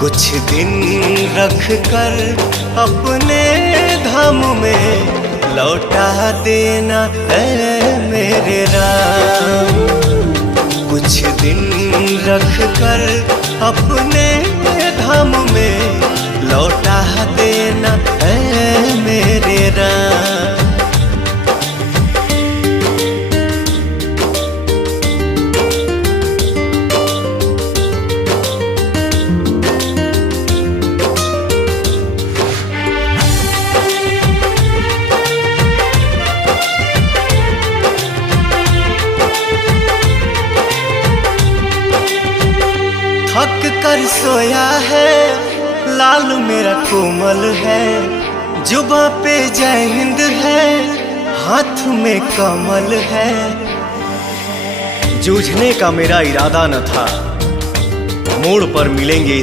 कुछ दिन रख कर अपने धाम में लौटा देना है मेरे राम। कुछ दिन रख कर अपने धाम में लौटा देना है मेरे राम। थक कर सोया है लाल मेरा कोमल है, जुबां पे जय हिंद है, हाथ में कमल है। जूझने का मेरा इरादा न था, मोड़ पर मिलेंगे